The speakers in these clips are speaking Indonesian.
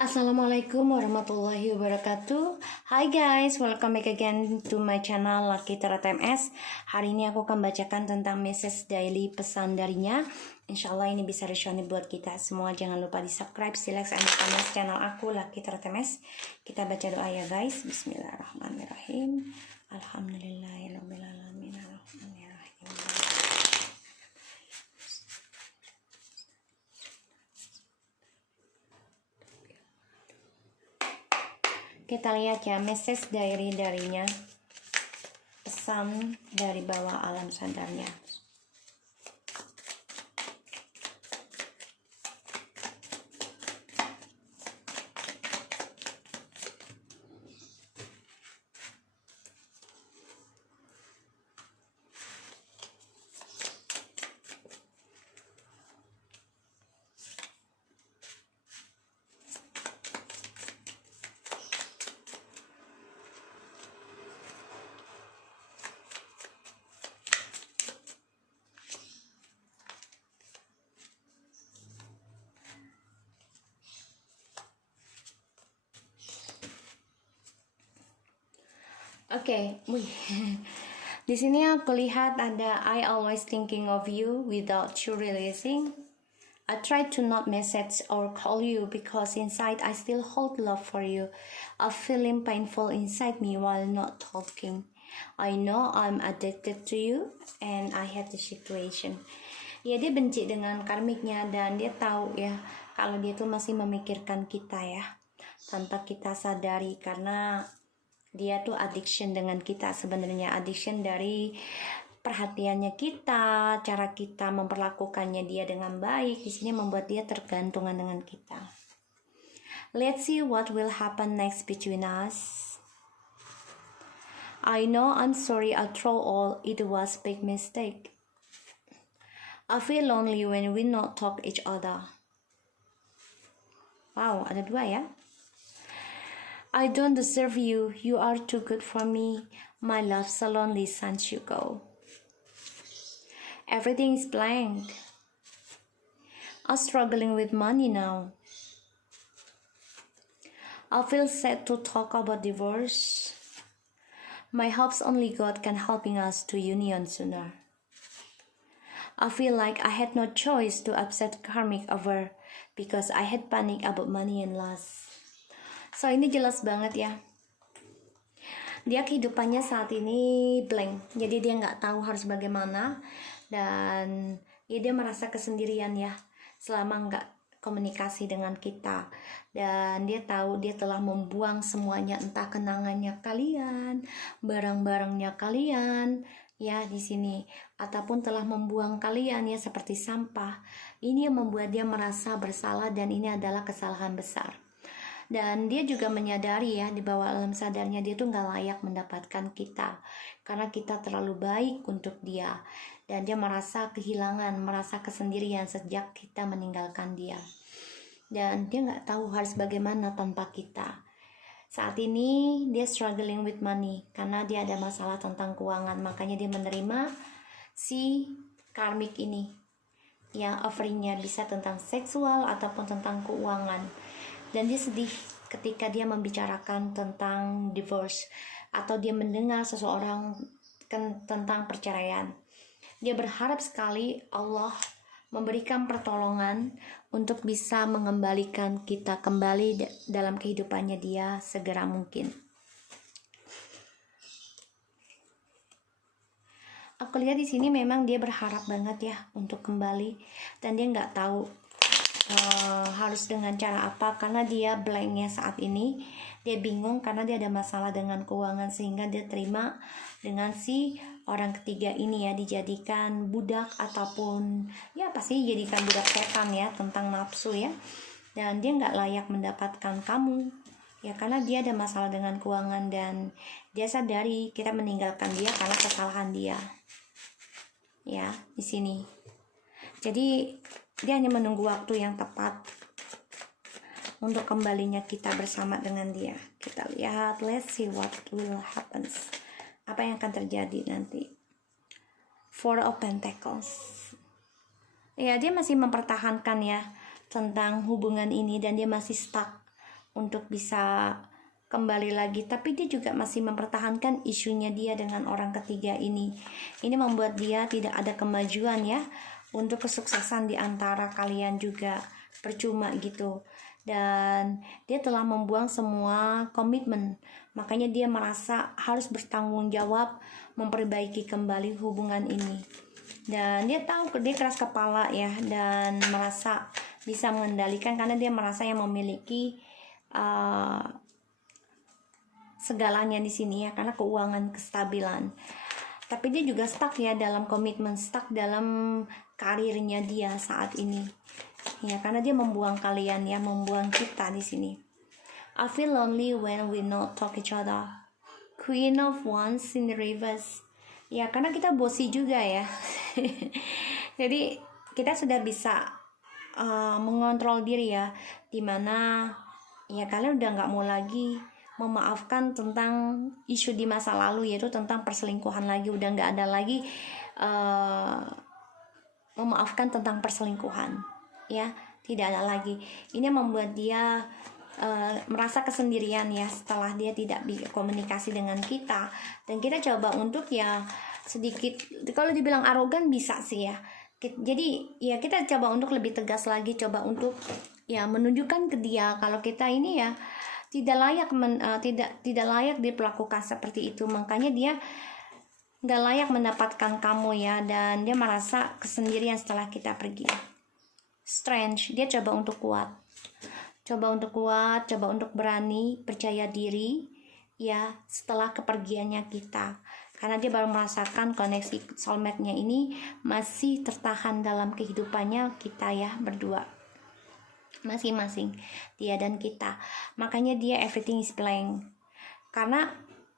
Assalamualaikum warahmatullahi wabarakatuh. Hi guys, welcome back again to my channel Lucky Tarot MS. Hari ini aku akan bacakan tentang message daily pesan darinya. Insya Allah ini bisa resonate buat kita semua. Jangan lupa di subscribe, like, and comment channel aku Lucky Tarot MS. Kita baca doa ya guys. Bismillahirrahmanirrahim. Alhamdulillahirabbil alamin. Arrahmanirrahim. Kita lihat ya message darinya, pesan dari bawah alam sadarnya. Oke, di sini aku lihat ada I always thinking of you without you realizing. I try to not message or call you because inside I still hold love for you. A feeling painful inside me while not talking. I know I'm addicted to you and I hate the situation. Ya, dia benci dengan karmiknya dan dia tahu ya kalau dia tuh masih memikirkan kita ya tanpa kita sadari, karena dia tuh addiction dengan kita sebenarnya, addiction dari perhatiannya kita, cara kita memperlakukannya dia dengan baik. Di sini membuat dia tergantungan dengan kita. Let's see what will happen next between us. I know I'm sorry after all, it was big mistake. I feel lonely when we not talk each other. Wow, ada dua ya. I don't deserve you. You are too good for me. My love so lonely since you go. Everything is blank. I'm struggling with money now. I feel sad to talk about divorce. My hopes only God can helping us to union sooner. I feel like I had no choice to upset karmic over because I had panic about money and loss. So ini jelas banget ya, dia kehidupannya saat ini blank, jadi dia nggak tahu harus bagaimana, dan ya dia merasa kesendirian ya selama nggak komunikasi dengan kita. Dan dia tahu dia telah membuang semuanya, entah kenangannya kalian, barang-barangnya kalian ya di sini, ataupun telah membuang kalian ya seperti sampah. Ini yang membuat dia merasa bersalah dan ini adalah kesalahan besar. Dan dia juga menyadari ya di bawah alam sadarnya dia tuh nggak layak mendapatkan kita karena kita terlalu baik untuk dia, dan dia merasa kehilangan, merasa kesendirian sejak kita meninggalkan dia, dan dia nggak tahu harus bagaimana tanpa kita. Saat ini dia struggling with money karena dia ada masalah tentang keuangan, makanya dia menerima si karmik ini yang offeringnya bisa tentang seksual ataupun tentang keuangan. Dan dia sedih ketika dia membicarakan tentang divorce atau dia mendengar seseorang tentang perceraian. Dia berharap sekali Allah memberikan pertolongan untuk bisa mengembalikan kita kembali dalam kehidupannya dia segera mungkin. Aku lihat di sini memang dia berharap banget ya untuk kembali, dan dia nggak tahu harus dengan cara apa, karena dia blanknya saat ini. Dia bingung karena dia ada masalah dengan keuangan, sehingga dia terima dengan si orang ketiga ini ya, dijadikan budak ataupun ya pasti dijadikan budak setan ya, tentang nafsu ya. Dan dia nggak layak mendapatkan kamu ya karena dia ada masalah dengan keuangan, dan dia sadari kita meninggalkan dia karena kesalahan dia ya di sini. Jadi dia hanya menunggu waktu yang tepat untuk kembalinya kita bersama dengan dia. Kita lihat, let's see what will happen. Apa yang akan terjadi nanti. Four of Pentacles. Ya, dia masih mempertahankan ya tentang hubungan ini, dan dia masih stuck untuk bisa kembali lagi, tapi dia juga masih mempertahankan isunya dia dengan orang ketiga ini. Ini membuat dia tidak ada kemajuan ya, untuk kesuksesan di antara kalian juga percuma gitu. Dan dia telah membuang semua komitmen, makanya dia merasa harus bertanggung jawab memperbaiki kembali hubungan ini. Dan dia tahu dia keras kepala ya, dan merasa bisa mengendalikan karena dia merasa yang memiliki segalanya di sini ya, karena keuangan, kestabilan. Tapi dia juga stuck ya dalam komitmen, stuck dalam karirnya dia saat ini. Ya, karena dia membuang kalian ya, membuang kita di sini. I feel lonely when we not talk each other. Queen of Wands in the reverse. Ya, karena kita bosi juga ya. Jadi kita sudah bisa mengontrol diri ya, dimana ya kalian udah nggak mau lagi memaafkan tentang isu di masa lalu, yaitu tentang perselingkuhan lagi. Udah nggak ada lagi memaafkan tentang perselingkuhan ya, tidak ada lagi. Ini membuat dia merasa kesendirian ya, setelah dia tidak komunikasi dengan kita. Dan kita coba untuk ya sedikit, kalau dibilang arogan bisa sih ya, jadi ya kita coba untuk lebih tegas lagi, coba untuk ya menunjukkan ke dia kalau kita ini ya tidak layak tidak layak diperlakukan seperti itu. Makanya dia nggak layak mendapatkan kamu ya, dan dia merasa kesendirian setelah kita pergi. Strange, dia coba untuk kuat, coba untuk berani, percaya diri ya setelah kepergiannya kita, karena dia baru merasakan koneksi soulmate-nya ini masih tertahan dalam kehidupannya kita ya berdua, masing-masing dia dan kita. Makanya dia everything is blank, karena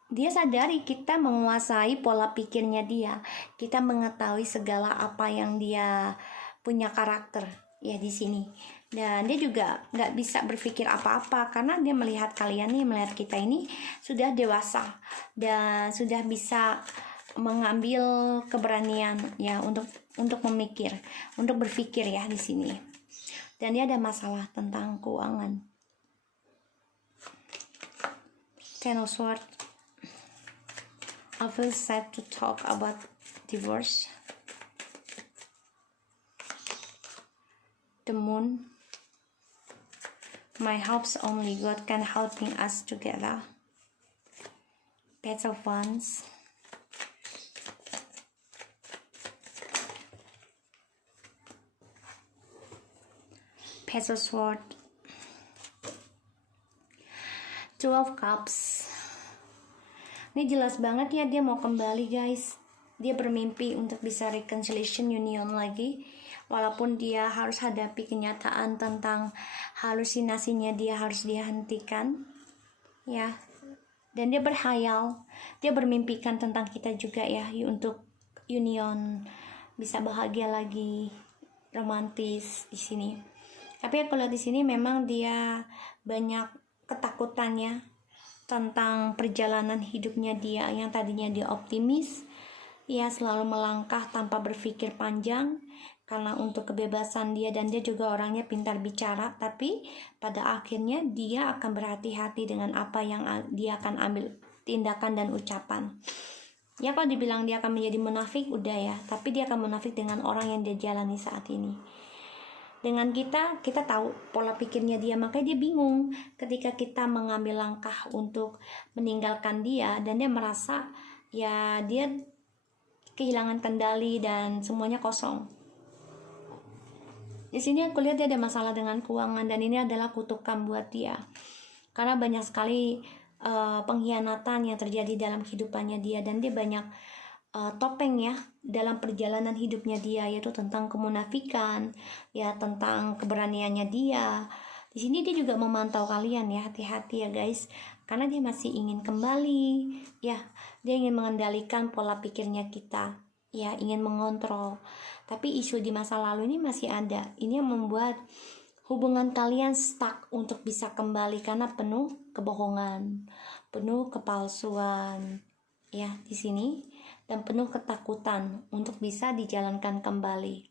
dia sadari kita menguasai pola pikirnya dia, kita mengetahui segala apa yang dia punya karakter ya di sini. Dan dia juga nggak bisa berpikir apa-apa karena dia melihat kalian nih, melihat kita ini sudah dewasa dan sudah bisa mengambil keberanian ya untuk memikir, untuk berpikir ya di sini. Dan dia ada masalah tentang keuangan. Ten of Swords. I feel sad to talk about divorce. The Moon. My hopes only God can helping us together. Page of Wands. Page of Swords. Two of Cups. Ini jelas banget ya, dia mau kembali guys. Dia bermimpi untuk bisa reconciliation, union lagi, walaupun dia harus hadapi kenyataan tentang halusinasinya dia harus dihentikan ya. Dan dia berhayal, dia bermimpikan tentang kita juga ya, untuk union, bisa bahagia lagi, romantis di sini. Tapi aku lihat di sini memang dia banyak ketakutannya tentang perjalanan hidupnya dia, yang tadinya dia optimis ya, selalu melangkah tanpa berpikir panjang karena untuk kebebasan dia, dan dia juga orangnya pintar bicara, tapi pada akhirnya dia akan berhati-hati dengan apa yang dia akan ambil tindakan dan ucapan ya. Kalau dibilang dia akan menjadi munafik, udah ya, tapi dia akan munafik dengan orang yang dia jalani saat ini. Dengan kita tahu pola pikirnya dia, makanya dia bingung ketika kita mengambil langkah untuk meninggalkan dia, dan dia merasa ya dia kehilangan kendali dan semuanya kosong. Di sini aku lihat dia ada masalah dengan keuangan, dan ini adalah kutukan buat dia karena banyak sekali pengkhianatan yang terjadi dalam kehidupannya dia, dan dia banyak topeng ya dalam perjalanan hidupnya dia, yaitu tentang kemunafikan ya, tentang keberaniannya dia. Di sini dia juga memantau kalian ya, hati-hati ya guys, karena dia masih ingin kembali ya, dia ingin mengendalikan pola pikirnya kita ya, ingin mengontrol. Tapi isu di masa lalu ini masih ada. Ini yang membuat hubungan kalian stuck untuk bisa kembali karena penuh kebohongan, penuh kepalsuan ya di sini, dan penuh ketakutan untuk bisa dijalankan kembali.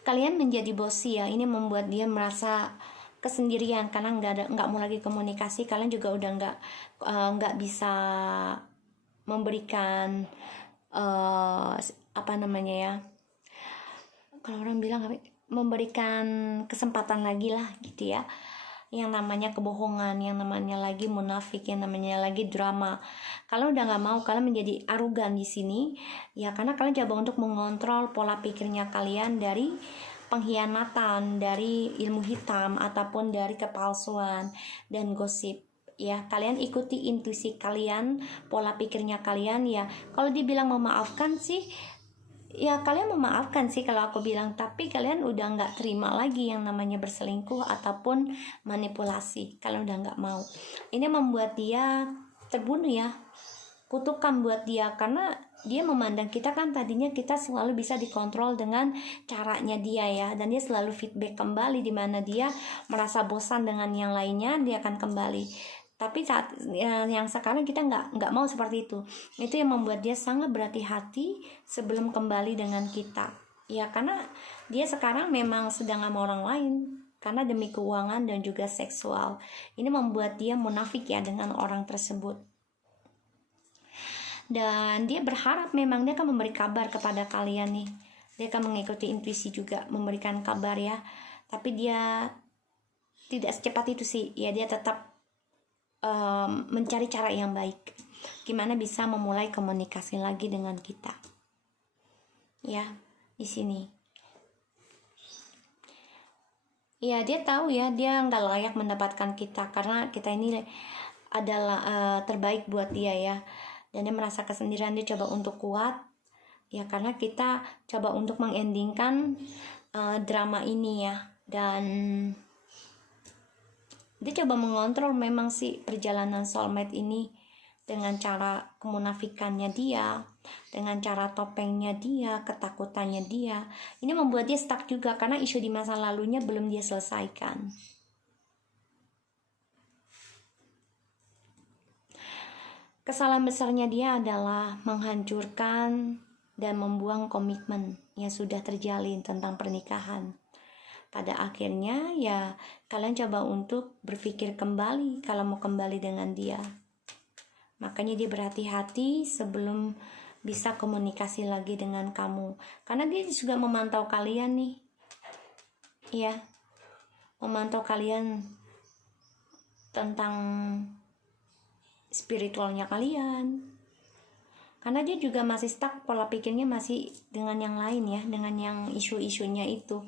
Kalian menjadi bosi ya, ini membuat dia merasa kesendirian karena nggak mau lagi komunikasi. Kalian juga udah nggak bisa memberikan apa namanya ya, kalau orang bilang memberikan kesempatan lagi lah gitu ya, yang namanya kebohongan, yang namanya lagi munafik, yang namanya lagi drama. Kalian udah nggak mau, kalian menjadi arogan di sini ya, karena kalian coba untuk mengontrol pola pikirnya kalian dari pengkhianatan, dari ilmu hitam ataupun dari kepalsuan dan gosip ya. Kalian ikuti intuisi kalian, pola pikirnya kalian ya. Kalau dibilang memaafkan sih ya, kalian memaafkan sih kalau aku bilang, tapi kalian udah nggak terima lagi yang namanya berselingkuh ataupun manipulasi. Kalian udah nggak mau. Ini membuat dia terbunuh ya, kutukan buat dia, karena dia memandang kita kan tadinya kita selalu bisa dikontrol dengan caranya dia ya, dan dia selalu feedback kembali, di mana dia merasa bosan dengan yang lainnya dia akan kembali. Tapi saat yang sekarang kita nggak mau seperti itu. Itu yang membuat dia sangat berhati-hati sebelum kembali dengan kita ya, karena dia sekarang memang sedang sama orang lain karena demi keuangan dan juga seksual. Ini membuat dia munafik ya dengan orang tersebut, dan dia berharap memang dia akan memberi kabar kepada kalian nih. Dia akan mengikuti intuisi juga, memberikan kabar ya, tapi dia tidak secepat itu sih ya. Dia tetap mencari cara yang baik, gimana bisa memulai komunikasi lagi dengan kita ya. Di sini ya, dia tahu ya dia nggak layak mendapatkan kita, karena kita ini adalah terbaik buat dia ya, dan dia merasa kesendirian. Dia coba untuk kuat ya, karena kita coba untuk mengendingkan drama ini ya, dan dia coba mengontrol memang sih perjalanan soulmate ini dengan cara kemunafikannya dia, dengan cara topengnya dia, ketakutannya dia. Ini membuat dia stuck juga karena isu di masa lalunya belum dia selesaikan. Kesalahan besarnya dia adalah menghancurkan dan membuang komitmen yang sudah terjalin tentang pernikahan. Pada akhirnya ya kalian coba untuk berpikir kembali kalau mau kembali dengan dia. Makanya dia berhati-hati sebelum bisa komunikasi lagi dengan kamu, karena dia juga memantau kalian nih ya, memantau kalian tentang spiritualnya kalian, karena dia juga masih stuck, pola pikirnya masih dengan yang lain ya, dengan yang isu-isunya itu.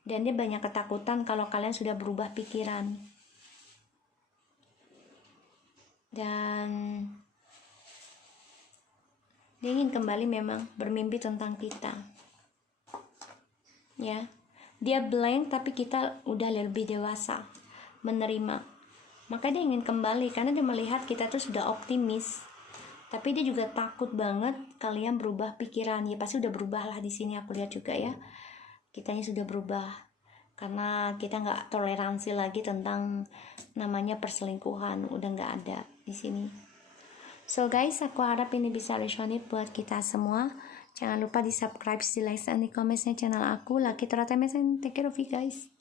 Dan dia banyak ketakutan kalau kalian sudah berubah pikiran, dan dia ingin kembali memang bermimpi tentang kita ya. Dia blank tapi kita udah lebih dewasa menerima, maka dia ingin kembali karena dia melihat kita tuh sudah optimis. Tapi dia juga takut banget kalian berubah pikiran. Ya pasti udah berubah lah di sini, aku lihat juga ya, kitanya sudah berubah karena kita nggak toleransi lagi tentang namanya perselingkuhan, udah nggak ada di sini. So guys, aku harap ini bisa resonate buat kita semua. Jangan lupa di subscribe, di like, dan di komen channel aku. Lucky Teratemes, and take care of you guys.